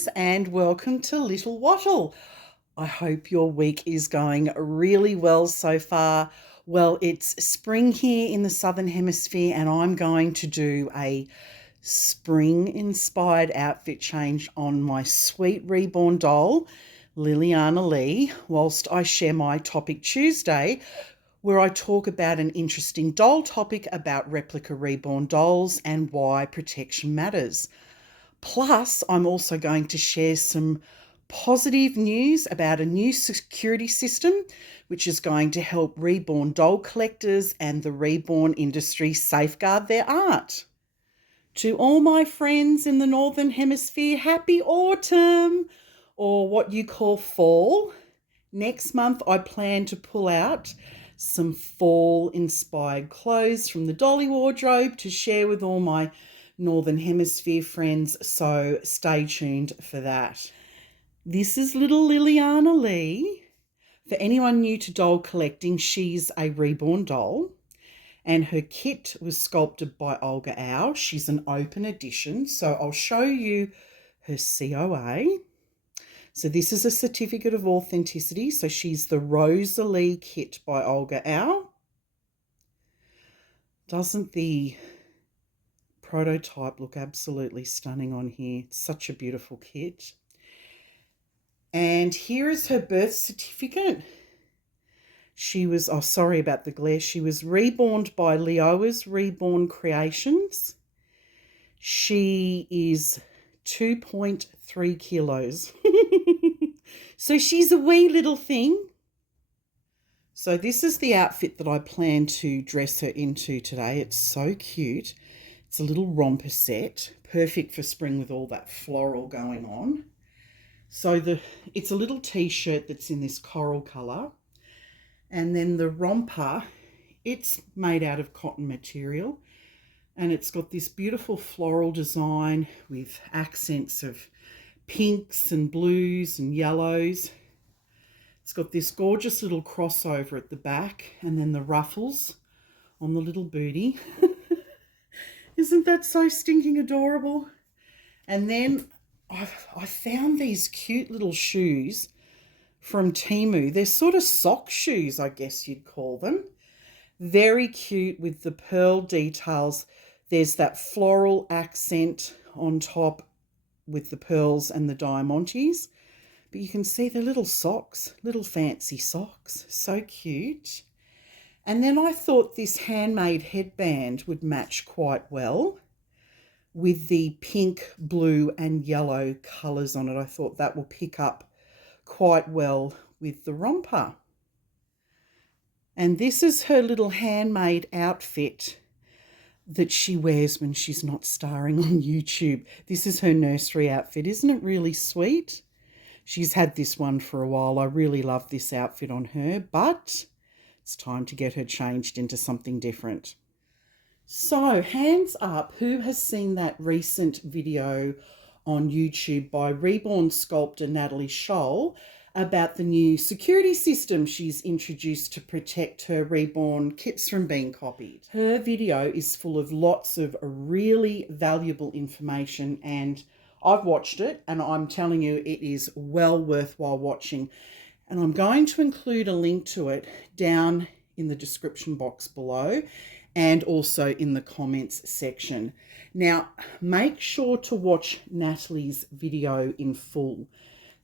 friends, and welcome to Little Wattle. I hope your week is going really well so far. Well, it's spring here in the Southern Hemisphere, and I'm going to do a spring-inspired outfit change on my sweet reborn doll, Lilliana Leigh, whilst I share my Topic Tuesday, where I talk about an interesting doll topic about replica reborn dolls and why protection matters. Plus, I'm also going to share some positive news about a new security system which is going to help reborn doll collectors and the reborn industry safeguard their art. To all my friends in the Northern Hemisphere, happy autumn, or what you call fall. Next month, I plan to pull out some fall-inspired clothes from the dolly wardrobe to share with all my Northern Hemisphere friends, so stay tuned for that. This is little Lilliana Leigh. For anyone new to doll collecting, she's a reborn doll, and her kit was sculpted by Olga Auer. She's an open edition, so I'll show you her COA. So this is a certificate of authenticity. So she's the Rosalie kit by Olga Auer. Doesn't the prototype look absolutely stunning on here? It's such a beautiful kit. And here is her birth certificate. She was, oh, sorry about the glare. She was reborn by Leo's Reborn Creations. She is 2.3 kilos. So she's a wee little thing. So this is the outfit that I plan to dress her into today. It's so cute. It's a little romper set, perfect for spring with all that floral going on. So it's a little t-shirt that's in this coral colour. And then the romper, it's made out of cotton material. And it's got this beautiful floral design with accents of pinks and blues and yellows. It's got this gorgeous little crossover at the back and then the ruffles on the little booty. Isn't that so stinking adorable? And then I found these cute little shoes from Temu. They're sort of sock shoes, I guess you'd call them. Very cute with the pearl details. There's that floral accent on top with the pearls and the diamantes. But you can see the little socks, little fancy socks. So cute. And then I thought this handmade headband would match quite well with the pink, blue and yellow colours on it. I thought that will pick up quite well with the romper. And this is her little handmade outfit that she wears when she's not starring on YouTube. This is her nursery outfit. Isn't it really sweet? She's had this one for a while. I really love this outfit on her, but it's time to get her changed into something different. So, hands up, who has seen that recent video on YouTube by reborn sculptor Natalie Scholl about the new security system she's introduced to protect her reborn kits from being copied? Her video is full of lots of really valuable information, and I've watched it and I'm telling you it is well worthwhile watching. And I'm going to include a link to it down in the description box below and also in the comments section. Now, make sure to watch Natalie's video in full.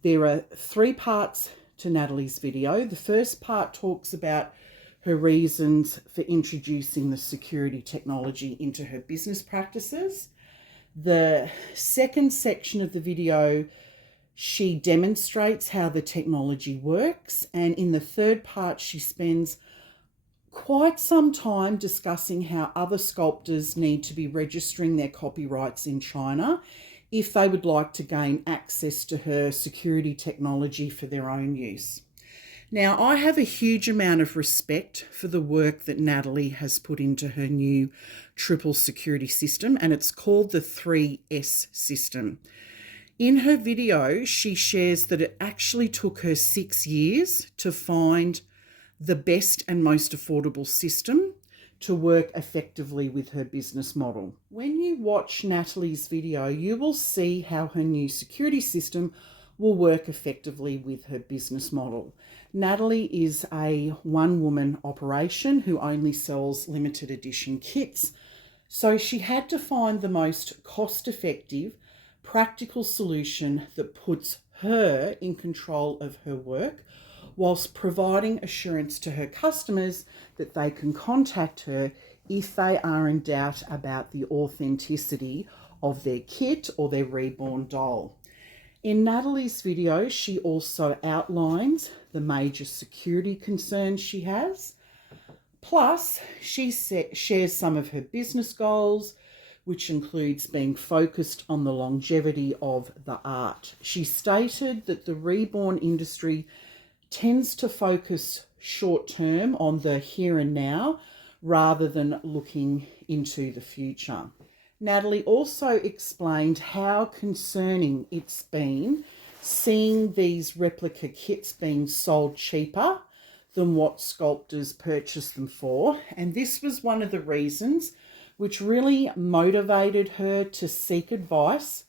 There are 3 parts to Natalie's video. The first part talks about her reasons for introducing the security technology into her business practices. The second section of the video, she demonstrates how the technology works. And in the third part, she spends quite some time discussing how other sculptors need to be registering their copyrights in China if they would like to gain access to her security technology for their own use. Now, I have a huge amount of respect for the work that Natalie has put into her new triple security system, and it's called the 3S system. In her video, she shares that it actually took her 6 years to find the best and most affordable system to work effectively with her business model. When you watch Natalie's video, you will see how her new security system will work effectively with her business model. Natalie is a one-woman operation who only sells limited edition kits, so she had to find the most cost-effective, practical solution that puts her in control of her work, whilst providing assurance to her customers that they can contact her if they are in doubt about the authenticity of their kit or their reborn doll. In Natalie's video, she also outlines the major security concerns she has. Plus, she shares some of her business goals, which includes being focused on the longevity of the art. She stated that the reborn industry tends to focus short-term on the here and now rather than looking into the future. Natalie also explained how concerning it's been seeing these replica kits being sold cheaper than what sculptors purchase them for, and this was one of the reasons which really motivated her to seek advice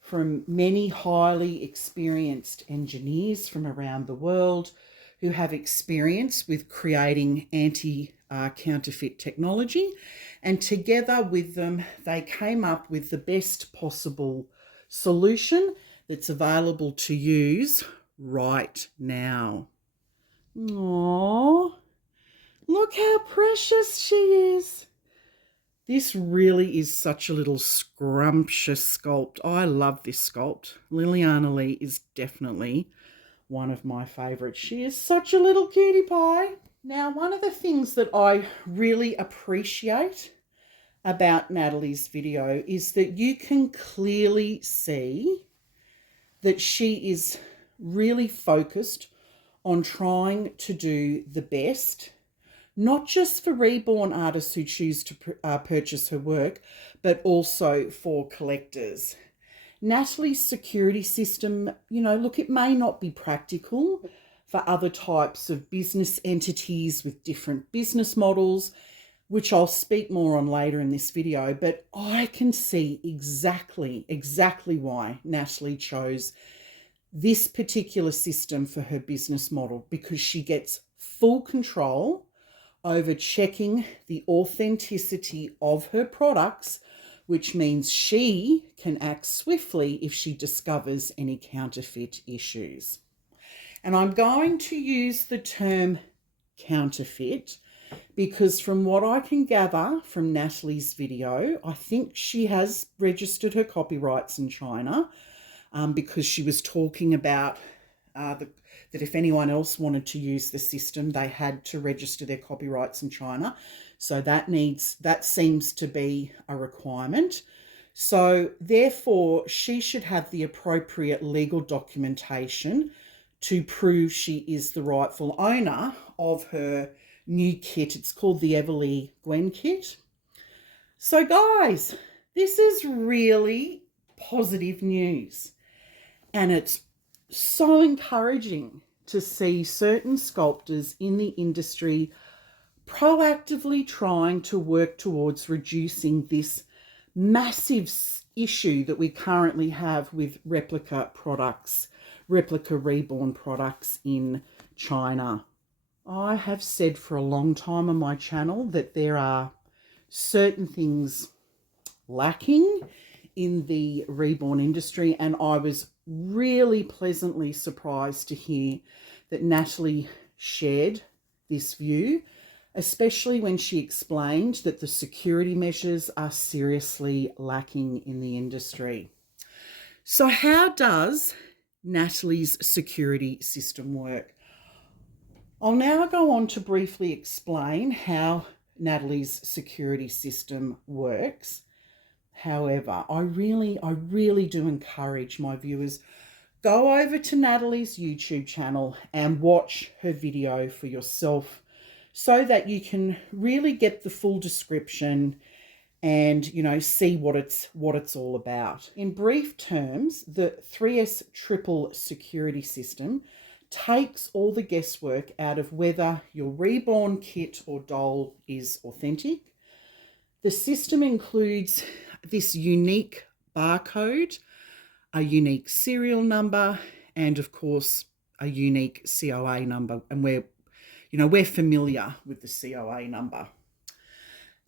from many highly experienced engineers from around the world who have experience with creating anti-counterfeit technology. And together with them, they came up with the best possible solution that's available to use right now. Aww, look how precious she is. This really is such a little scrumptious sculpt. I love this sculpt. Lilliana Leigh is definitely one of my favourites. She is such a little cutie pie. Now, one of the things that I really appreciate about Natalie's video is that you can clearly see that she is really focused on trying to do the best, not just for reborn artists who choose to purchase her work, but also for collectors. Natalie's security system, look, it may not be practical for other types of business entities with different business models, which I'll speak more on later in this video, but I can see exactly why Natalie chose this particular system for her business model, because she gets full control over checking the authenticity of her products, which means she can act swiftly if she discovers any counterfeit issues. And I'm going to use the term counterfeit because from what I can gather from Natalie's video, I think she has registered her copyrights in China because she was talking about that if anyone else wanted to use the system, they had to register their copyrights in China. So that seems to be a requirement. So therefore, she should have the appropriate legal documentation to prove she is the rightful owner of her new kit. It's called the Everleigh Gwen kit. So guys, this is really positive news. And it's so encouraging to see certain sculptors in the industry proactively trying to work towards reducing this massive issue that we currently have with replica reborn products in China. I have said for a long time on my channel that there are certain things lacking in the reborn industry, and I was really pleasantly surprised to hear that Natalie shared this view, especially when she explained that the security measures are seriously lacking in the industry. So how does Natalie's security system work? I'll now go on to briefly explain how Natalie's security system works. However, I really do encourage my viewers, go over to Natalie's YouTube channel and watch her video for yourself so that you can really get the full description and, see what it's all about. In brief terms, the 3S triple security system takes all the guesswork out of whether your reborn kit or doll is authentic. The system includes this unique barcode, a unique serial number, and of course a unique COA number. And we're familiar with the COA number.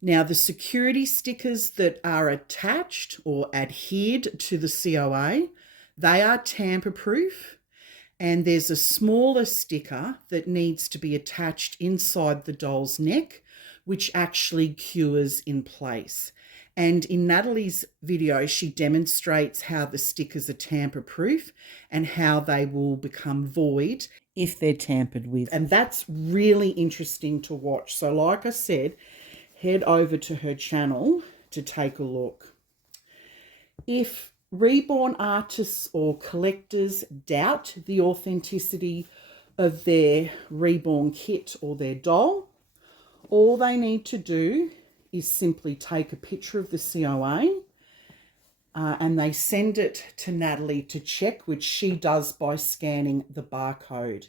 Now, the security stickers that are attached or adhered to the COA, they are tamper-proof, and there's a smaller sticker that needs to be attached inside the doll's neck, which actually cures in place. And in Natalie's video, she demonstrates how the stickers are tamper-proof and how they will become void if they're tampered with. And that's really interesting to watch. So like I said, head over to her channel to take a look. If reborn artists or collectors doubt the authenticity of their reborn kit or their doll, all they need to do is simply take a picture of the COA and they send it to Natalie to check, which she does by scanning the barcode.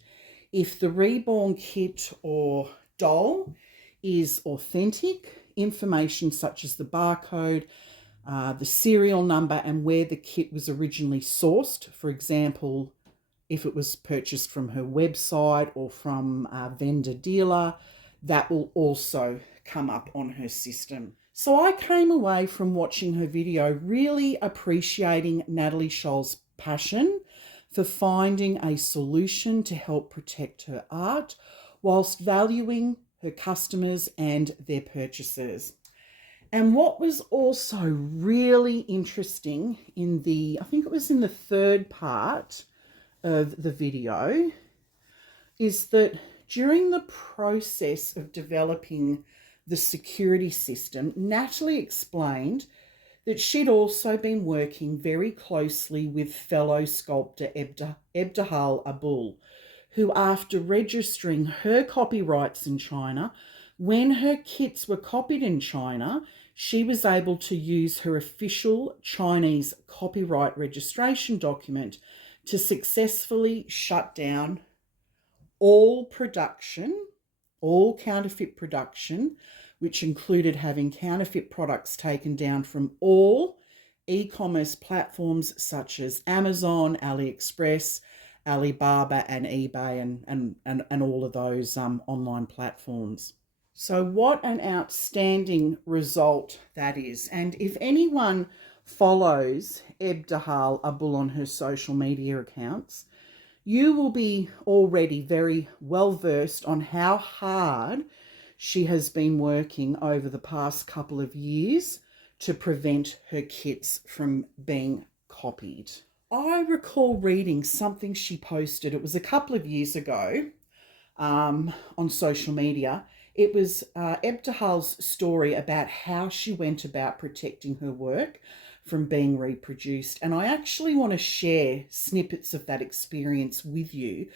If the reborn kit or doll is authentic, information such as the barcode, the serial number and where the kit was originally sourced, for example, if it was purchased from her website or from a vendor dealer, that will also come up on her system. So I came away from watching her video really appreciating Natalie Scholl's passion for finding a solution to help protect her art whilst valuing her customers and their purchasers. And what was also really interesting I think it was in the third part of the video, is that during the process of developing the security system, Natalie explained that she'd also been working very closely with fellow sculptor Ebtabhal Abul, who, after registering her copyrights in China, when her kits were copied in China, she was able to use her official Chinese copyright registration document to successfully shut down all counterfeit production, which included having counterfeit products taken down from all e-commerce platforms such as Amazon, AliExpress, Alibaba and eBay and all of those online platforms. So what an outstanding result that is. And if anyone follows Ebtabhal Abul on her social media accounts, you will be already very well versed on how hard she has been working over the past couple of years to prevent her kits from being copied. I recall reading something she posted, it was a couple of years ago, on social media. It was Ebtabhal's story about how she went about protecting her work from being reproduced. And I actually want to share snippets of that experience with you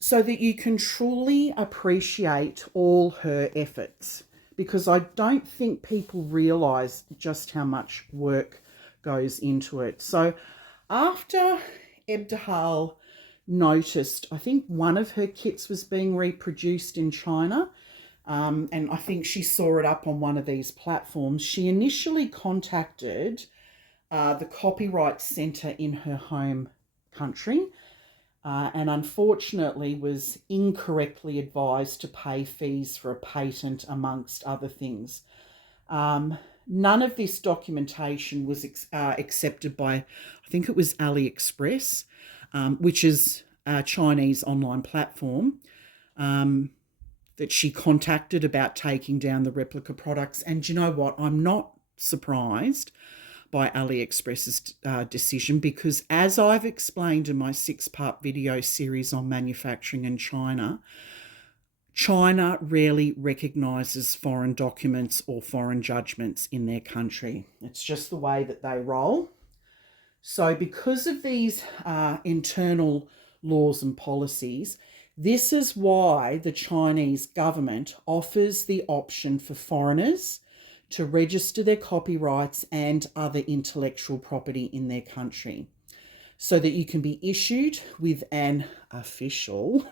so that you can truly appreciate all her efforts, because I don't think people realise just how much work goes into it. So after Ebtabhal noticed, I think one of her kits was being reproduced in China, and I think she saw it up on one of these platforms, she initially contacted the Copyright Centre in her home country, and unfortunately was incorrectly advised to pay fees for a patent, amongst other things. None of this documentation was accepted by, I think it was AliExpress, which is a Chinese online platform, that she contacted about taking down the replica products. And you know what? I'm not surprised by AliExpress's decision, because as I've explained in my 6-part video series on manufacturing in China, China rarely recognises foreign documents or foreign judgments in their country. It's just the way that they roll. So because of these internal laws and policies, this is why the Chinese government offers the option for foreigners to register their copyrights and other intellectual property in their country. so that you can be issued with an official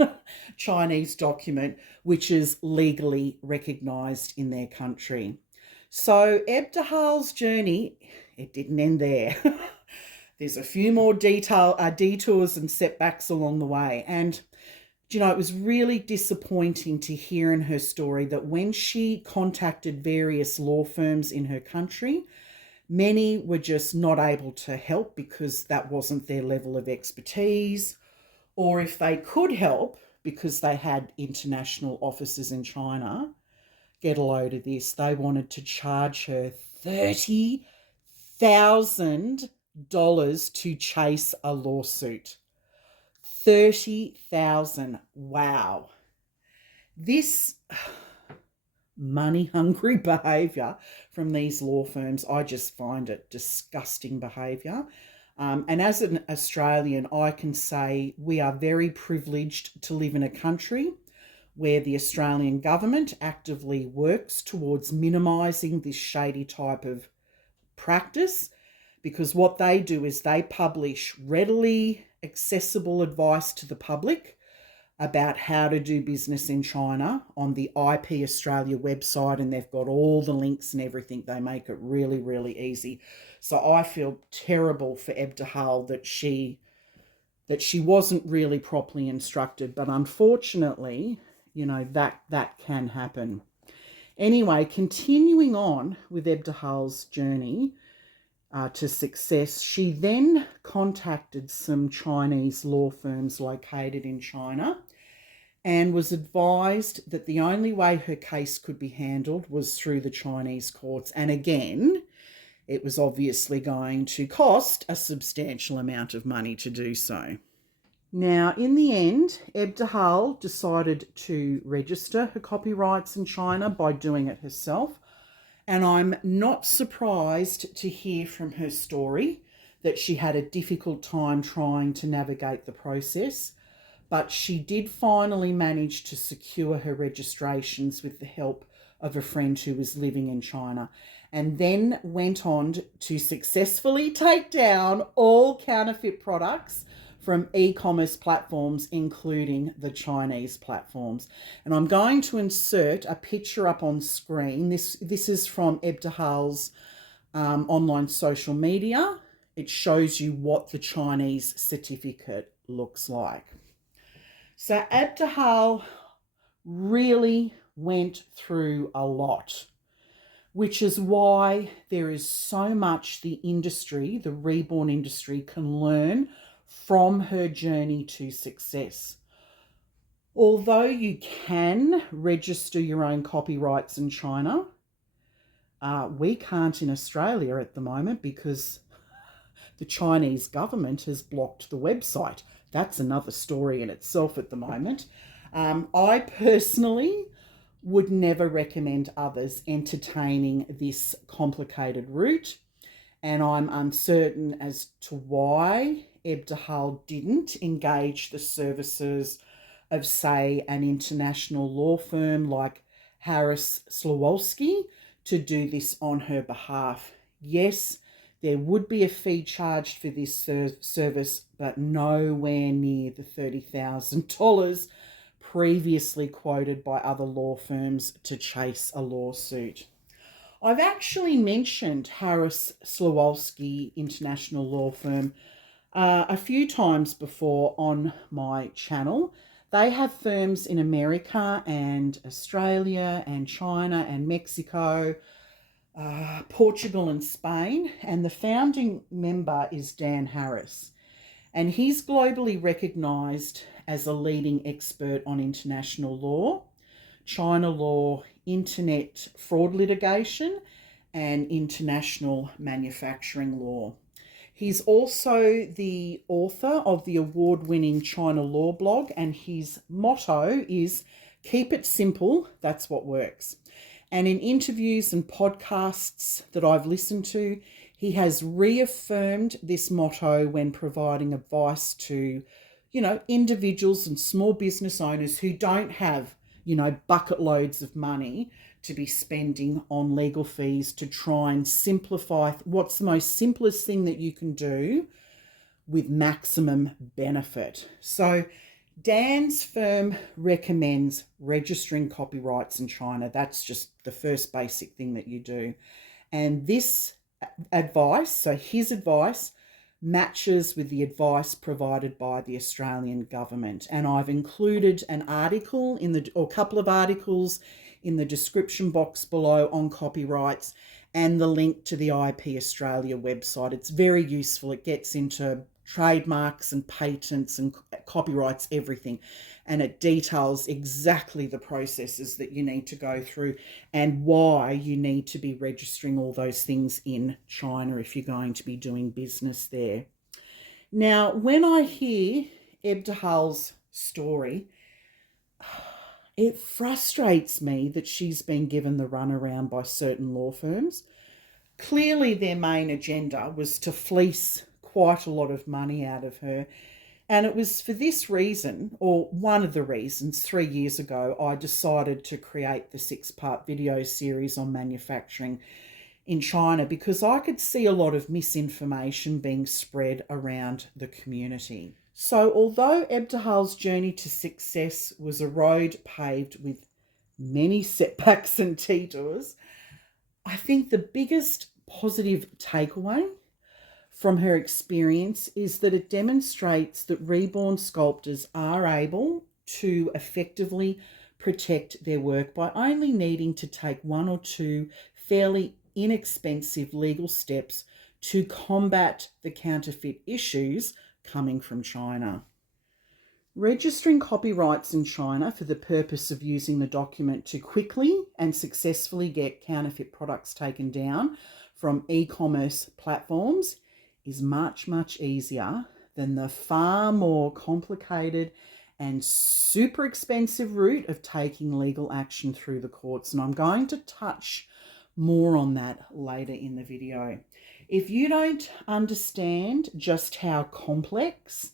Chinese document which is legally recognised in their country. So Ebtabhal's journey, it didn't end there. There's a few more detours and setbacks along the way. And, you know, it was really disappointing to hear in her story that when she contacted various law firms in her country, many were just not able to help because that wasn't their level of expertise, or if they could help because they had international offices in China, get a load of this, they wanted to charge her $30,000 to chase a lawsuit. 30,000. Wow. This money-hungry behaviour from these law firms, I just find it disgusting behaviour. And as an Australian, I can say we are very privileged to live in a country where the Australian government actively works towards minimising this shady type of practice, because what they do is they publish readily accessible advice to the public about how to do business in China on the IP Australia website, and they've got all the links and everything. They make it really, really easy. So I feel terrible for Ebtabhal that she wasn't really properly instructed, but unfortunately, you know, that can happen. Anyway, continuing on with Ebtabhal's journey to success, she then contacted some Chinese law firms located in China and was advised that the only way her case could be handled was through the Chinese courts. And again, it was obviously going to cost a substantial amount of money to do so. Now, in the end, Ebtabhal decided to register her copyrights in China by doing it herself. And I'm not surprised to hear from her story that she had a difficult time trying to navigate the process, but she did finally manage to secure her registrations with the help of a friend who was living in China, and then went on to successfully take down all counterfeit products from e-commerce platforms, including the Chinese platforms. And I'm going to insert a picture up on screen. This is from Ebtabhal's online social media. It shows you what the Chinese certificate looks like. So Ebtabhal really went through a lot, which is why there is so much the industry, the reborn industry, can learn from her journey to success. Although you can register your own copyrights in China, we can't in Australia at the moment because the Chinese government has blocked the website. That's another story in itself at the moment. I personally would never recommend others entertaining this complicated route, and I'm uncertain as to why Ebtabhal didn't engage the services of, say, an international law firm like Harris Slawolski to do this on her behalf. Yes, there would be a fee charged for this service, but nowhere near the $30,000 previously quoted by other law firms to chase a lawsuit. I've actually mentioned Harris Slawolski International Law Firm a few times before on my channel. They have firms in America and Australia and China and Mexico, Portugal and Spain, and the founding member is Dan Harris, and he's globally recognised as a leading expert on international law, China law, internet fraud litigation, and international manufacturing law. He's also the author of the award-winning China Law blog, and his motto is, "Keep it simple, that's what works." And in interviews and podcasts that I've listened to, he has reaffirmed this motto when providing advice to, individuals and small business owners who don't have, bucket loads of money to be spending on legal fees, to try and simplify what's the most simplest thing that you can do with maximum benefit. So Dan's firm recommends registering copyrights in China. That's just the first basic thing that you do. And this advice, so his advice, matches with the advice provided by the Australian government. And I've included an article or a couple of articles in the description box below on copyrights and the link to the IP Australia website. It's very useful. It gets into trademarks and patents and copyrights, everything. And it details exactly the processes that you need to go through and why you need to be registering all those things in China if you're going to be doing business there. Now, when I hear Ebtabhal's story, it frustrates me that she's been given the runaround by certain law firms. Clearly, their main agenda was to fleece quite a lot of money out of her. And it was for this reason, or one of the reasons, 3 years ago, I decided to create the 6-part video series on manufacturing in China, because I could see a lot of misinformation being spread around the community. So although Ebtabhal's journey to success was a road paved with many setbacks and detours, I think the biggest positive takeaway from her experience is that it demonstrates that reborn sculptors are able to effectively protect their work by only needing to take 1 or 2 fairly inexpensive legal steps to combat the counterfeit issues coming from China. Registering copyrights in China for the purpose of using the document to quickly and successfully get counterfeit products taken down from e-commerce platforms is much, much easier than the far more complicated and super expensive route of taking legal action through the courts. And I'm going to touch more on that later in the video. If you don't understand just how complex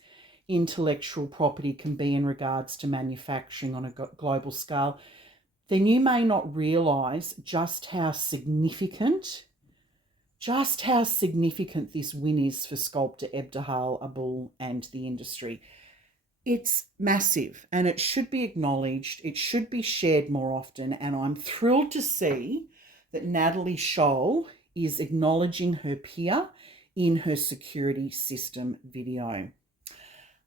intellectual property can be in regards to manufacturing on a global scale, then you may not realise just how significant this win is for Sculptor Ebtabhal Abul and the industry. It's massive and it should be acknowledged. It should be shared more often. And I'm thrilled to see that Natalie Scholl is acknowledging her peer in her security system video.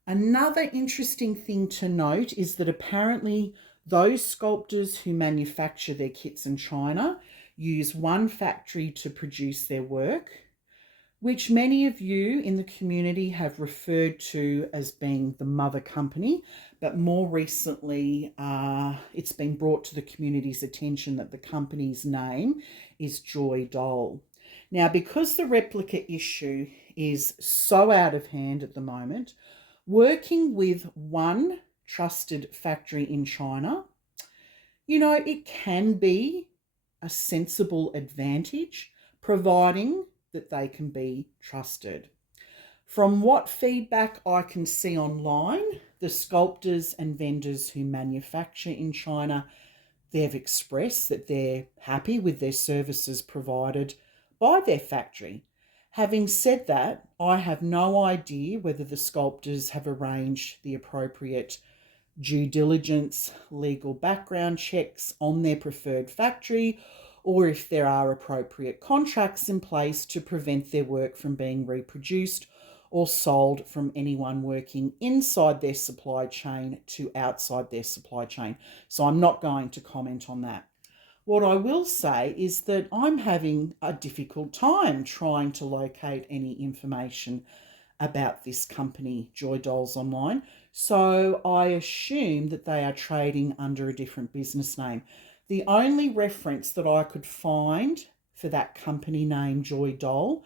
Another interesting thing to note is that apparently those sculptors who manufacture their kits in China use one factory to produce their work, which many of you in the community have referred to as being the mother company, but more recently it's been brought to the community's attention that the company's name is Joy Doll. Now, because the replica issue is so out of hand at the moment, working with one trusted factory in China, it can be a sensible advantage, providing that they can be trusted. From what feedback I can see online, the sculptors and vendors who manufacture in China, they've expressed that they're happy with their services provided by their factory. Having said that, I have no idea whether the sculptors have arranged the appropriate due diligence, legal background checks on their preferred factory, or if there are appropriate contracts in place to prevent their work from being reproduced or sold from anyone working inside their supply chain to outside their supply chain. So I'm not going to comment on that. What I will say is that I'm having a difficult time trying to locate any information about this company, Joy Dolls, online. So I assume that they are trading under a different business name. The only reference that I could find for that company name, Joy Doll,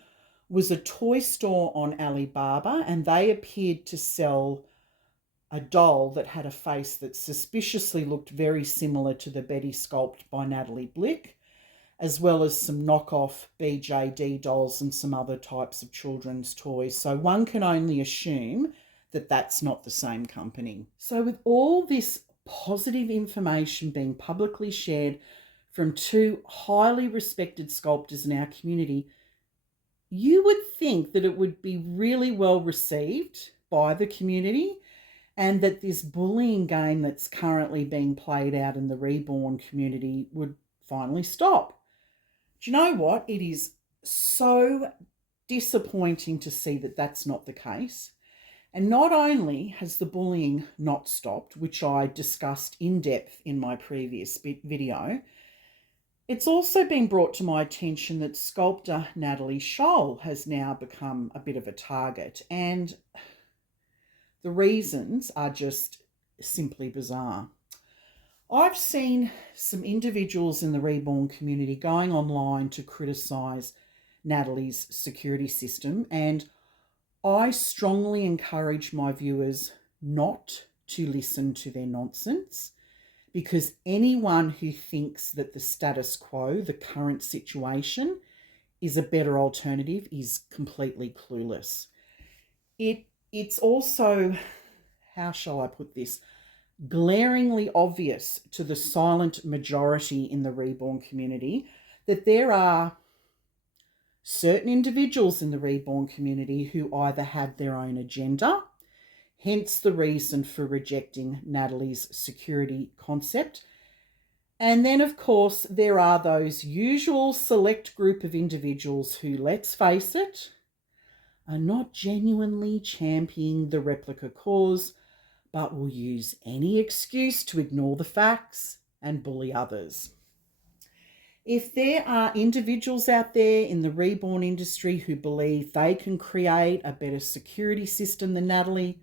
was a toy store on Alibaba, and they appeared to sell a doll that had a face that suspiciously looked very similar to the Betty sculpt by Natalie Blick, as well as some knockoff BJD dolls and some other types of children's toys. So one can only assume that that's not the same company. So with all this positive information being publicly shared from 2 highly respected sculptors in our community, you would think that it would be really well received by the community and that this bullying game that's currently being played out in the reborn community would finally stop. Do you know what? It is so disappointing to see that that's not the case. And not only has the bullying not stopped, which I discussed in depth in my previous video, it's also been brought to my attention that sculptor Natalie Scholl has now become a bit of a target, and the reasons are just simply bizarre. I've seen some individuals in the reborn community going online to criticise Natalie's security system, and I strongly encourage my viewers not to listen to their nonsense, because anyone who thinks that the status quo, the current situation, is a better alternative is completely clueless. It's also, how shall I put this, glaringly obvious to the silent majority in the reborn community that there are certain individuals in the reborn community who either have their own agenda, hence the reason for rejecting Natalie's security concept. And then, of course, there are those usual select group of individuals who, let's face it, are not genuinely championing the replica cause, but will use any excuse to ignore the facts and bully others. If there are individuals out there in the reborn industry who believe they can create a better security system than Natalie,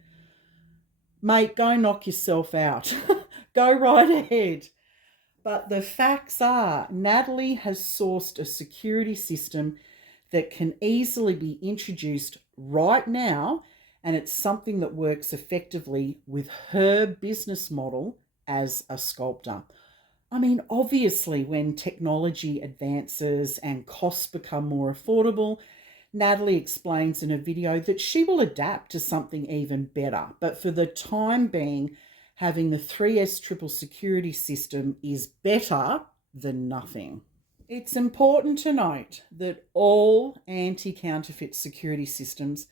mate, go knock yourself out. Go right ahead. But the facts are, Natalie has sourced a security system that can easily be introduced right now, and it's something that works effectively with her business model as a sculptor. I mean, obviously, when technology advances and costs become more affordable, Natalie explains in a video that she will adapt to something even better. But for the time being, having the 3S triple security system is better than nothing. It's important to note that all anti-counterfeit security systems,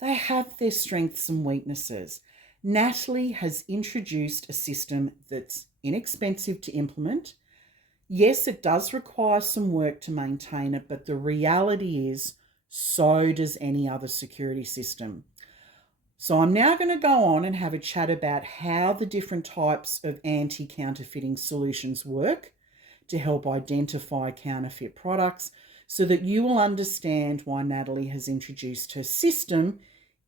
they have their strengths and weaknesses. Natalie has introduced a system that's inexpensive to implement. Yes, it does require some work to maintain it, but the reality is so does any other security system. So I'm now going to go on and have a chat about how the different types of anti-counterfeiting solutions work to help identify counterfeit products, so that you will understand why Natalie has introduced her system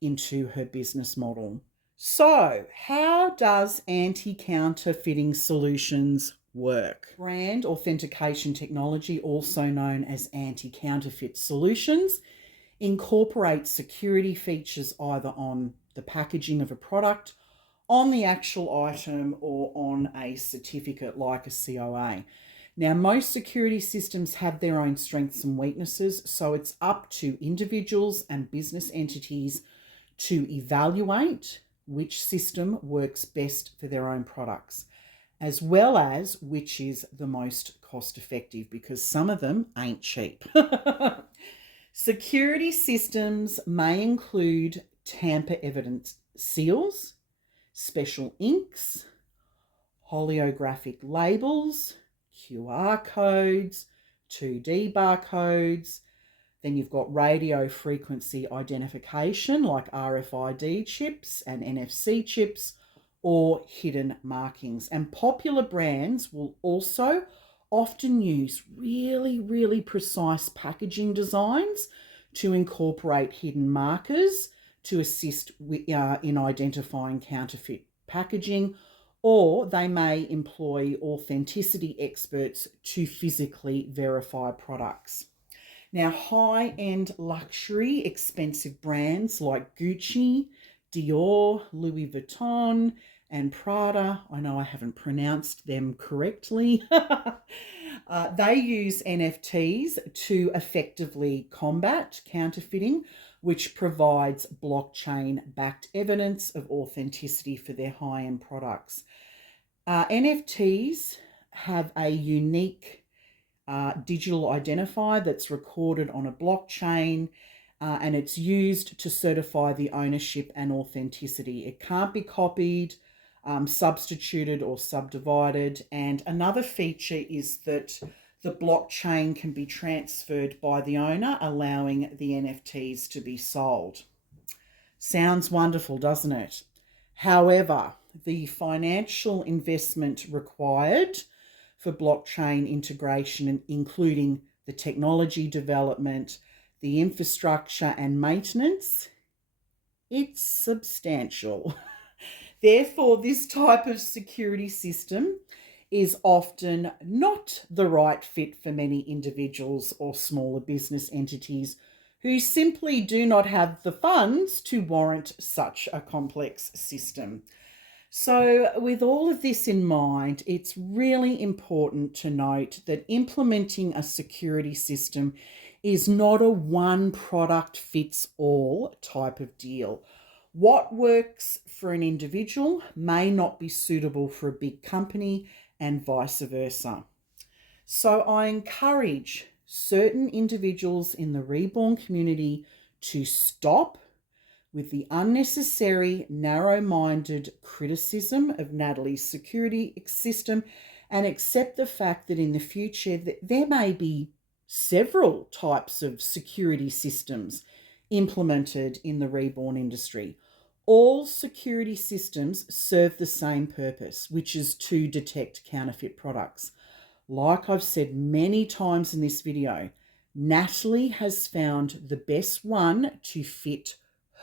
into her business model. So, how does anti-counterfeiting solutions work? Brand authentication technology, also known as anti-counterfeit solutions, incorporates security features either on the packaging of a product, on the actual item, or on a certificate like a COA. Now, most security systems have their own strengths and weaknesses, so it's up to individuals and business entities to evaluate which system works best for their own products, as well as which is the most cost effective, because some of them ain't cheap. Security systems may include tamper evidence seals, special inks, holographic labels, QR codes, 2D barcodes. Then you've got radio frequency identification like RFID chips and NFC chips, or hidden markings. And popular brands will also often use really, really precise packaging designs to incorporate hidden markers to assist in identifying counterfeit packaging, or they may employ authenticity experts to physically verify products. Now, high-end luxury, expensive brands like Gucci, Dior, Louis Vuitton, and Prada, I know I haven't pronounced them correctly, they use NFTs to effectively combat counterfeiting, which provides blockchain-backed evidence of authenticity for their high-end products. NFTs have a unique digital identifier that's recorded on a blockchain, and it's used to certify the ownership and authenticity. It can't be copied, substituted, or subdivided. And another feature is that the blockchain can be transferred by the owner, allowing the NFTs to be sold. Sounds wonderful, doesn't it? However, the financial investment required for blockchain integration, including the technology development, the infrastructure and maintenance, it's substantial. Therefore, this type of security system is often not the right fit for many individuals or smaller business entities who simply do not have the funds to warrant such a complex system. So with all of this in mind, it's really important to note that implementing a security system is not a one product fits all type of deal. What works for an individual may not be suitable for a big company, and vice versa. So I encourage certain individuals in the reborn community to stop with the unnecessary, narrow-minded criticism of Natalie's security system and accept the fact that in the future that there may be several types of security systems implemented in the reborn industry. All security systems serve the same purpose, which is to detect counterfeit products. Like I've said many times in this video, Natalie has found the best one to fit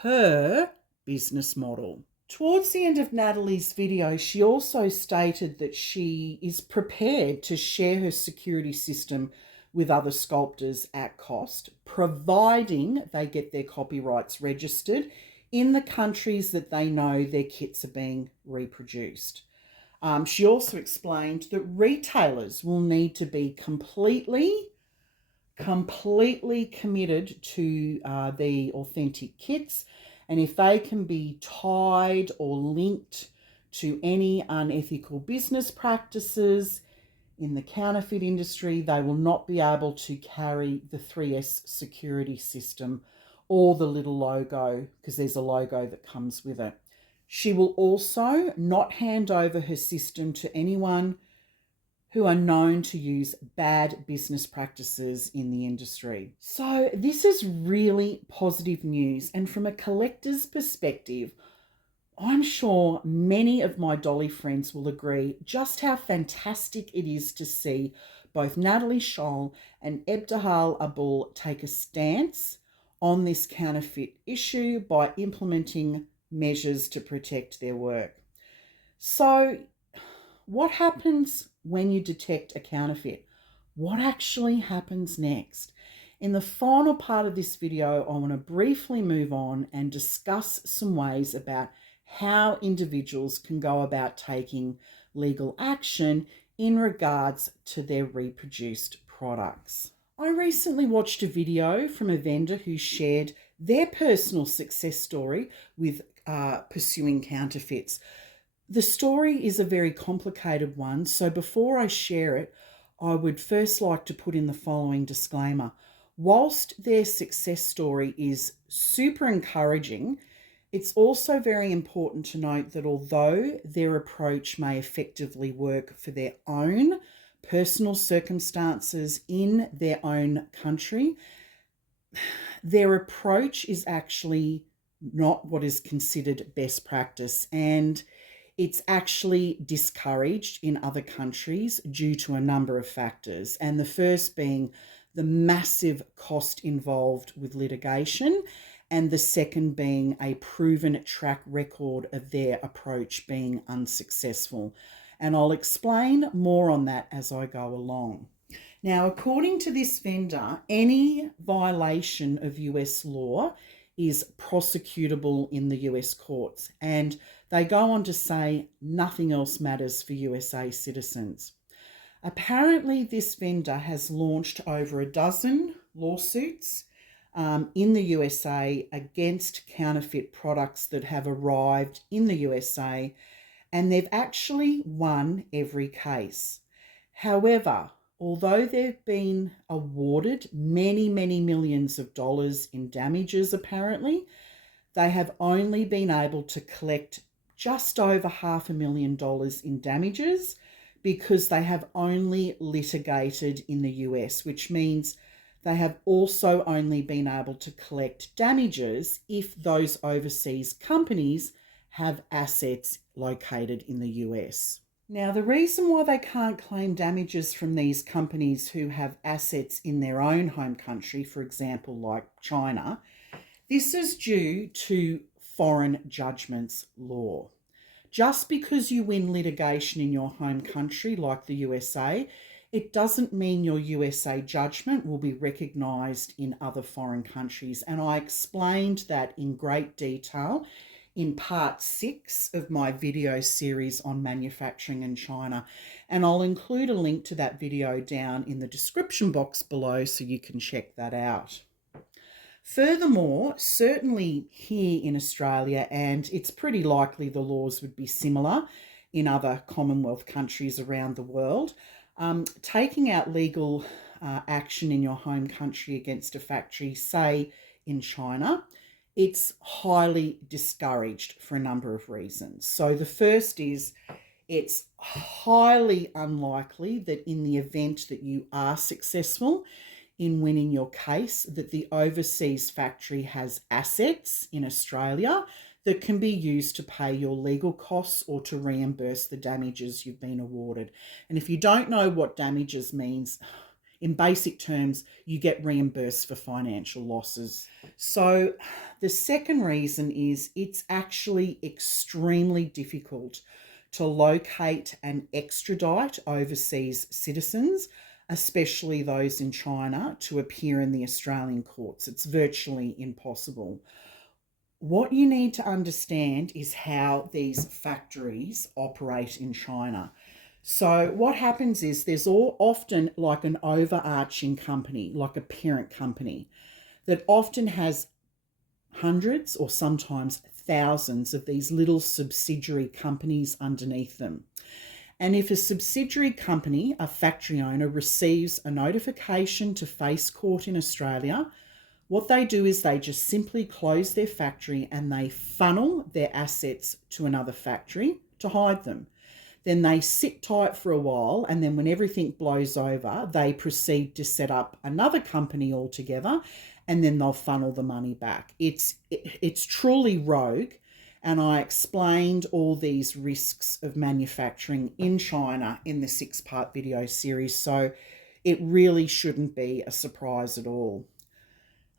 her business model. Towards the end of Natalie's video, she also stated that she is prepared to share her security system with other sculptors at cost, providing they get their copyrights registered in the countries that they know their kits are being reproduced. She also explained that retailers will need to be completely committed to the authentic kits, and if they can be tied or linked to any unethical business practices in the counterfeit industry, they will not be able to carry the 3S security system or the little logo, because there's a logo that comes with it. She will also not hand over her system to anyone who are known to use bad business practices in the industry. So this is really positive news, and from a collector's perspective, I'm sure many of my dolly friends will agree just how fantastic it is to see both Natalie Scholl and Ebtabhal Abul take a stance on this counterfeit issue by implementing measures to protect their work. So what happens when you detect a counterfeit? What actually happens next? In the final part of this video, I want to briefly move on and discuss some ways about how individuals can go about taking legal action in regards to their reproduced products. I recently watched a video from a vendor who shared their personal success story with pursuing counterfeits. The story is a very complicated one, so before I share it, I would first like to put in the following disclaimer. Whilst their success story is super encouraging, it's also very important to note that although their approach may effectively work for their own personal circumstances in their own country, their approach is actually not what is considered best practice, and it's actually discouraged in other countries due to a number of factors. And the first being the massive cost involved with litigation, and the second being a proven track record of their approach being unsuccessful. And I'll explain more on that as I go along. Now, according to this vendor, any violation of US law is prosecutable in the US courts, and they go on to say nothing else matters for USA citizens. Apparently, this vendor has launched over a dozen lawsuits in the USA against counterfeit products that have arrived in the USA, and they've actually won every case. However, Although they've been awarded many, many millions of dollars in damages, apparently, they have only been able to collect just over $500,000 in damages because they have only litigated in the US, which means they have also only been able to collect damages if those overseas companies have assets located in the US. Now, the reason why they can't claim damages from these companies who have assets in their own home country, for example, like China, this is due to foreign judgments law. Just because you win litigation in your home country, like the USA, it doesn't mean your USA judgment will be recognised in other foreign countries. And I explained that in great detail in part 6 of my video series on manufacturing in China. And I'll include a link to that video down in the description box below so you can check that out. Furthermore, certainly here in Australia, and it's pretty likely the laws would be similar in other Commonwealth countries around the world, taking out legal action in your home country against a factory, say in China, it's highly discouraged for a number of reasons. So the first is it's highly unlikely that in the event that you are successful in winning your case, that the overseas factory has assets in Australia that can be used to pay your legal costs or to reimburse the damages you've been awarded. And if you don't know what damages means, in basic terms, you get reimbursed for financial losses. So the second reason is it's actually extremely difficult to locate and extradite overseas citizens, especially those in China, to appear in the Australian courts. It's virtually impossible. What you need to understand is how these factories operate in China. So what happens is there's often like an overarching company, like a parent company, that often has hundreds or sometimes thousands of these little subsidiary companies underneath them. And if a subsidiary company, a factory owner, receives a notification to face court in Australia, what they do is they just simply close their factory and they funnel their assets to another factory to hide them. Then they sit tight for a while, and then when everything blows over, they proceed to set up another company altogether, and then they'll funnel the money back. It's truly rogue, and I explained all these risks of manufacturing in China in the 6-part video series, so it really shouldn't be a surprise at all.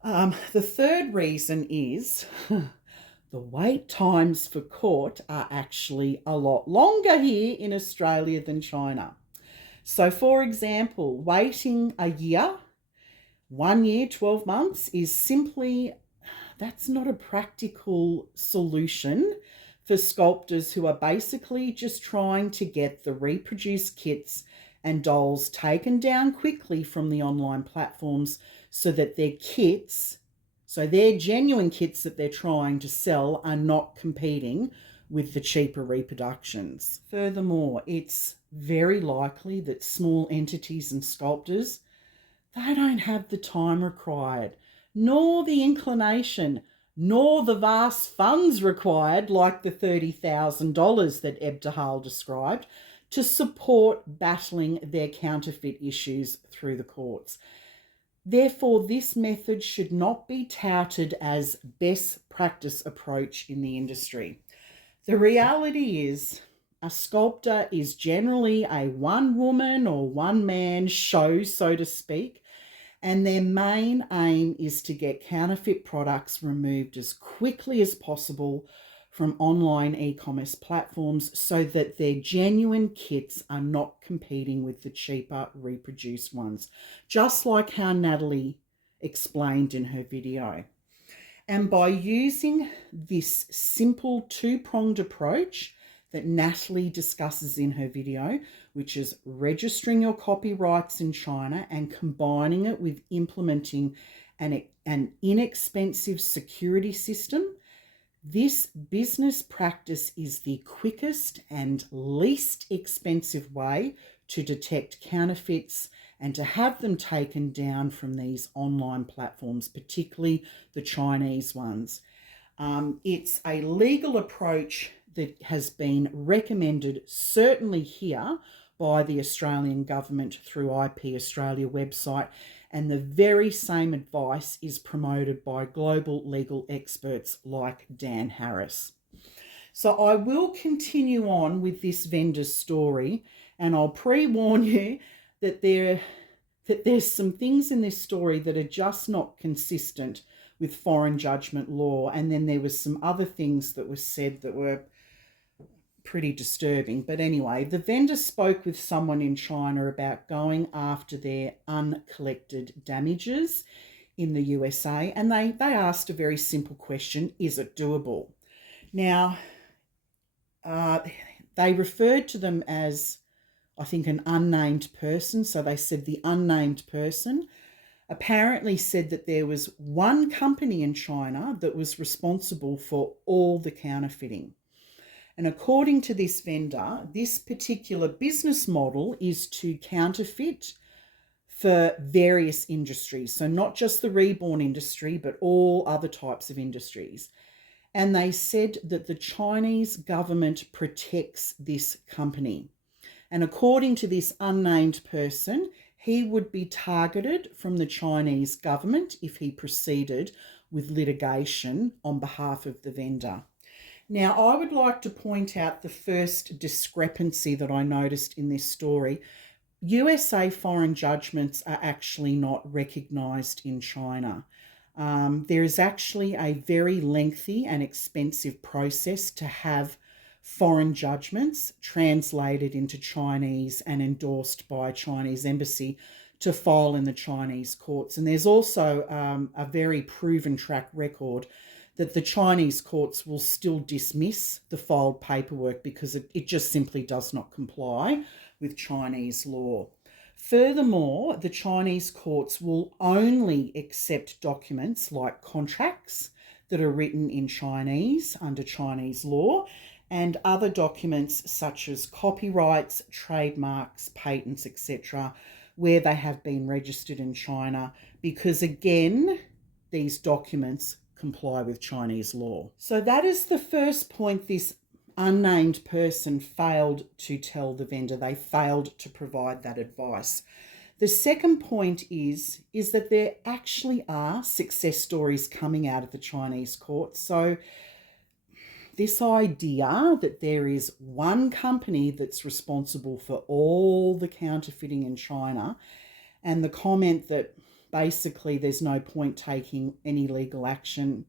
The third reason is the wait times for court are actually a lot longer here in Australia than China. So, for example, waiting a year, 1 year, 12 months is simply, that's not a practical solution for sculptors who are basically just trying to get the reproduced kits and dolls taken down quickly from the online platforms so that their kits, so their genuine kits that they're trying to sell, are not competing with the cheaper reproductions. Furthermore, it's very likely that small entities and sculptors, they don't have the time required, nor the inclination, nor the vast funds required, like the $30,000 that Ebtabhal described, to support battling their counterfeit issues through the courts. Therefore, this method should not be touted as best practice approach in the industry. The reality is, a sculptor is generally a one-woman or one-man show, so to speak, and their main aim is to get counterfeit products removed as quickly as possible from online e-commerce platforms so that their genuine kits are not competing with the cheaper reproduced ones, just like how Natalie explained in her video. And by using this simple two-pronged approach that Natalie discusses in her video, which is registering your copyrights in China and combining it with implementing an inexpensive security system, this business practice is the quickest and least expensive way to detect counterfeits and to have them taken down from these online platforms, particularly the Chinese ones. It's a legal approach that has been recommended, certainly here, by the Australian government through IP Australia website, and the very same advice is promoted by global legal experts like Dan Harris. So I will continue on with this vendor's story, and I'll pre-warn you that there's some things in this story that are just not consistent with foreign judgment law, and then there was some other things that were said that were pretty disturbing. But anyway, the vendor spoke with someone in China about going after their uncollected damages in the USA, and they asked a very simple question: is it doable? Now, they referred to them as, I think, an unnamed person. So they said the unnamed person apparently said that there was one company in China that was responsible for all the counterfeiting. And according to this vendor, this particular business model is to counterfeit for various industries. So not just the reborn industry, but all other types of industries. And they said that the Chinese government protects this company. And according to this unnamed person, he would be targeted from the Chinese government if he proceeded with litigation on behalf of the vendor. Now, I would like to point out the first discrepancy that I noticed in this story. USA foreign judgments are actually not recognised in China. There is actually a very lengthy and expensive process to have foreign judgments translated into Chinese and endorsed by a Chinese embassy to file in the Chinese courts. And there's also a very proven track record that the Chinese courts will still dismiss the filed paperwork because it just simply does not comply with Chinese law. Furthermore, the Chinese courts will only accept documents like contracts that are written in Chinese under Chinese law, and other documents such as copyrights, trademarks, patents, etc., where they have been registered in China, because again, these documents comply with Chinese law. So that is the first point this unnamed person failed to tell the vendor. They failed to provide that advice. The second point is that there actually are success stories coming out of the Chinese courts. So this idea that there is one company that's responsible for all the counterfeiting in China, and the comment that basically there's no point taking any legal action,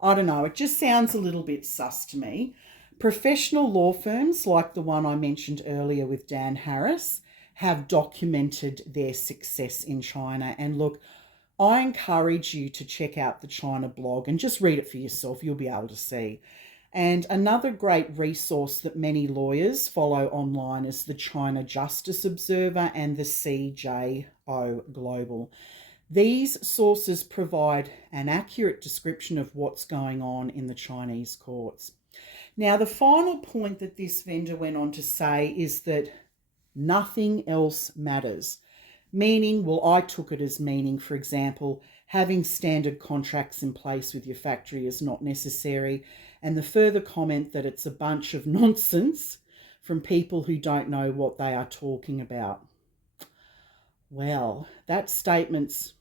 I don't know, it just sounds a little bit sus to me. Professional law firms like the one I mentioned earlier with Dan Harris have documented their success in China. And look, I encourage you to check out the China blog and just read it for yourself. You'll be able to see. And another great resource that many lawyers follow online is the China Justice Observer and the CJO Global. These sources provide an accurate description of what's going on in the Chinese courts. Now, the final point that this vendor went on to say is that nothing else matters. Meaning, well, I took it as meaning, for example, having standard contracts in place with your factory is not necessary. And the further comment that it's a bunch of nonsense from people who don't know what they are talking about. Well, that statement's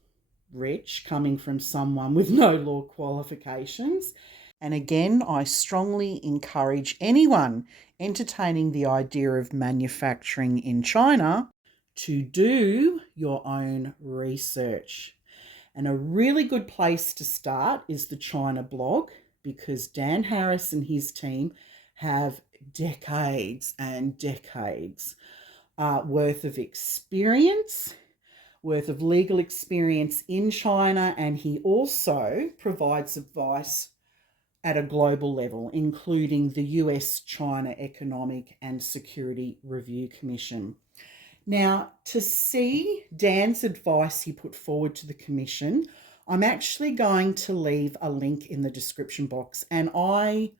rich, coming from someone with no law qualifications. And again, I strongly encourage anyone entertaining the idea of manufacturing in China to do your own research. And a really good place to start is the China blog, because Dan Harris and his team have decades and decades worth of experience, worth of legal experience in China, and he also provides advice at a global level, including the US-China Economic and Security Review Commission. Now, to see Dan's advice he put forward to the Commission, I'm actually going to leave a link in the description box, and I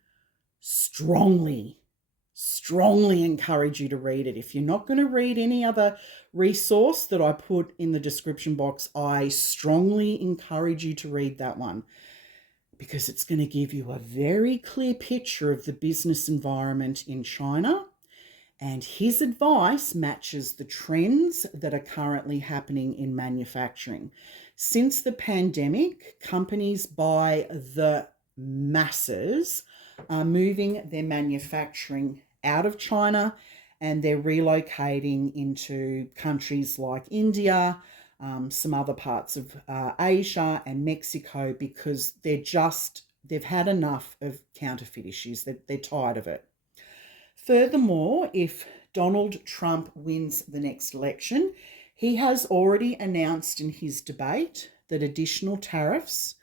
strongly Strongly encourage you to read it. If you're not going to read any other resource that I put in the description box, I strongly encourage you to read that one, because it's going to give you a very clear picture of the business environment in China. And his advice matches the trends that are currently happening in manufacturing. Since the pandemic, companies by the masses are moving their manufacturing out of China, and they're relocating into countries like India, some other parts of Asia and Mexico, because they've had enough of counterfeit issues. They're tired of it. Furthermore, if Donald Trump wins the next election, he has already announced in his debate that additional tariffs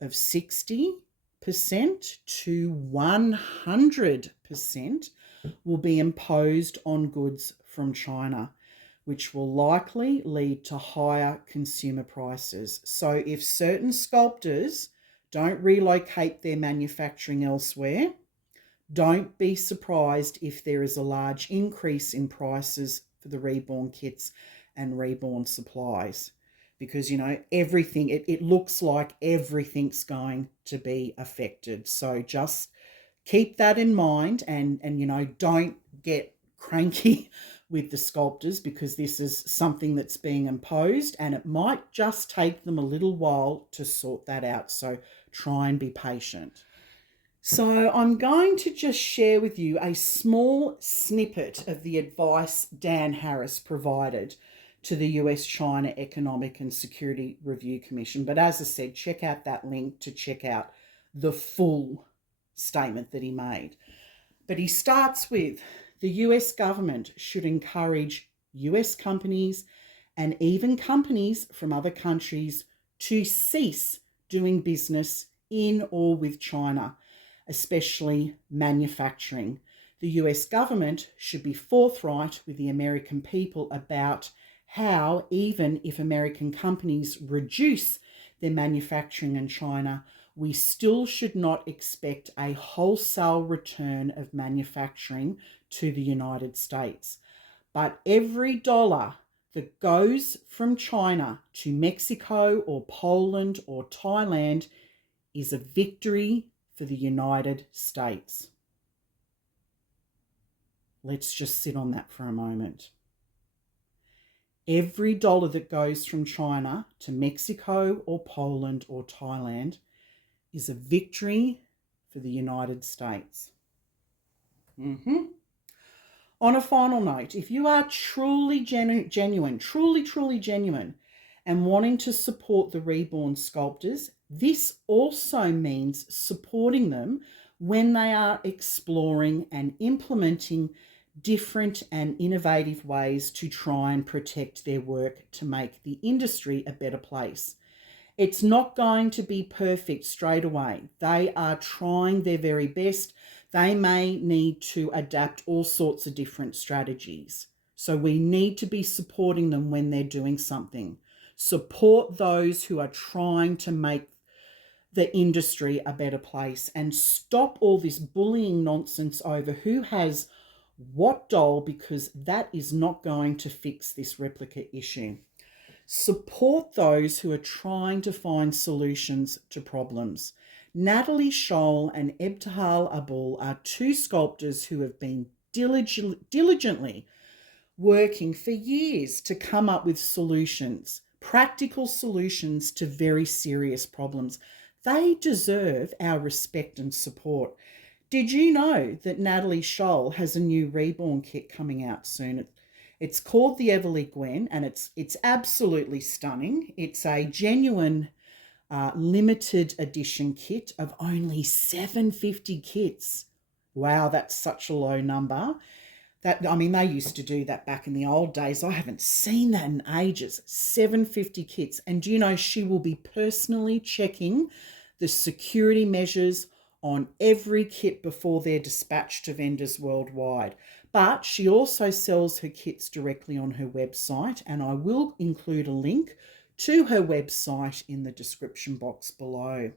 of 60% to 100% will be imposed on goods from China, which will likely lead to higher consumer prices. So if certain sculptors don't relocate their manufacturing elsewhere, don't be surprised if there is a large increase in prices for the reborn kits and reborn supplies, because, everything, it looks like everything's going to be affected. So just keep that in mind, and don't get cranky with the sculptors, because this is something that's being imposed and it might just take them a little while to sort that out. So try and be patient. So I'm going to just share with you a small snippet of the advice Dan Harris provided to the US-China Economic and Security Review Commission. But as I said, check out that link to check out the full statement that he made. But he starts with, the US government should encourage US companies and even companies from other countries to cease doing business in or with China, especially manufacturing. The US government should be forthright with the American people about how, even if American companies reduce their manufacturing in China, we still should not expect a wholesale return of manufacturing to the United States. But every dollar that goes from China to Mexico or Poland or Thailand is a victory for the United States. Let's just sit on that for a moment. Every dollar that goes from China to Mexico or Poland or Thailand is a victory for the United States. On a final note, if you are truly genuine, truly genuine, and wanting to support the reborn sculptors, this also means supporting them when they are exploring and implementing different and innovative ways to try and protect their work to make the industry a better place. It's not going to be perfect straight away. They are trying their very best. They may need to adapt all sorts of different strategies. So we need to be supporting them when they're doing something. Support those who are trying to make the industry a better place, and stop all this bullying nonsense over who has what doll, because that is not going to fix this replica issue. Support those who are trying to find solutions to problems. Natalie Scholl and Ebtabhal Abul are two sculptors who have been diligently working for years to come up with solutions, practical solutions to very serious problems. They deserve our respect and support. Did you know that Natalie Scholl has a new reborn kit coming out soon? It's called the Everly Gwen, and it's absolutely stunning. It's a genuine limited edition kit of only 750 kits. Wow, that's such a low number. They used to do that back in the old days. I haven't seen that in ages. 750 kits. And do you know, she will be personally checking the security measures on every kit before they're dispatched to vendors worldwide. But she also sells her kits directly on her website, and I will include a link to her website in the description box below.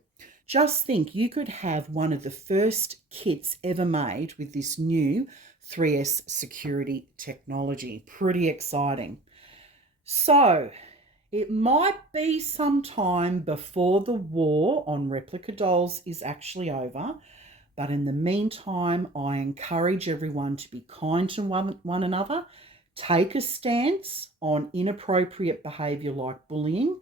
Just think, you could have one of the first kits ever made with this new 3S security technology. Pretty exciting. So it might be some time before the war on replica dolls is actually over, but in the meantime, I encourage everyone to be kind to one another, take a stance on inappropriate behaviour like bullying,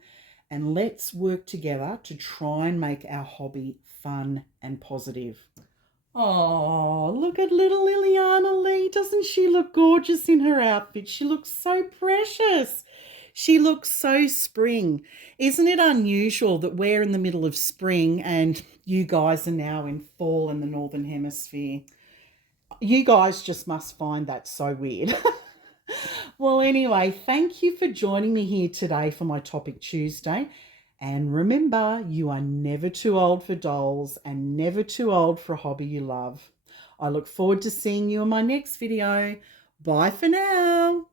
and let's work together to try and make our hobby fun and positive. Oh, look at little Lilliana, Leigh. Doesn't she look gorgeous in her outfit? She looks so precious. She looks so spring. Isn't it unusual that we're in the middle of spring and you guys are now in fall in the Northern Hemisphere? You guys just must find that so weird. Well, anyway, thank you for joining me here today for my Topic Tuesday. And remember, you are never too old for dolls and never too old for a hobby you love. I look forward to seeing you in my next video. Bye for now.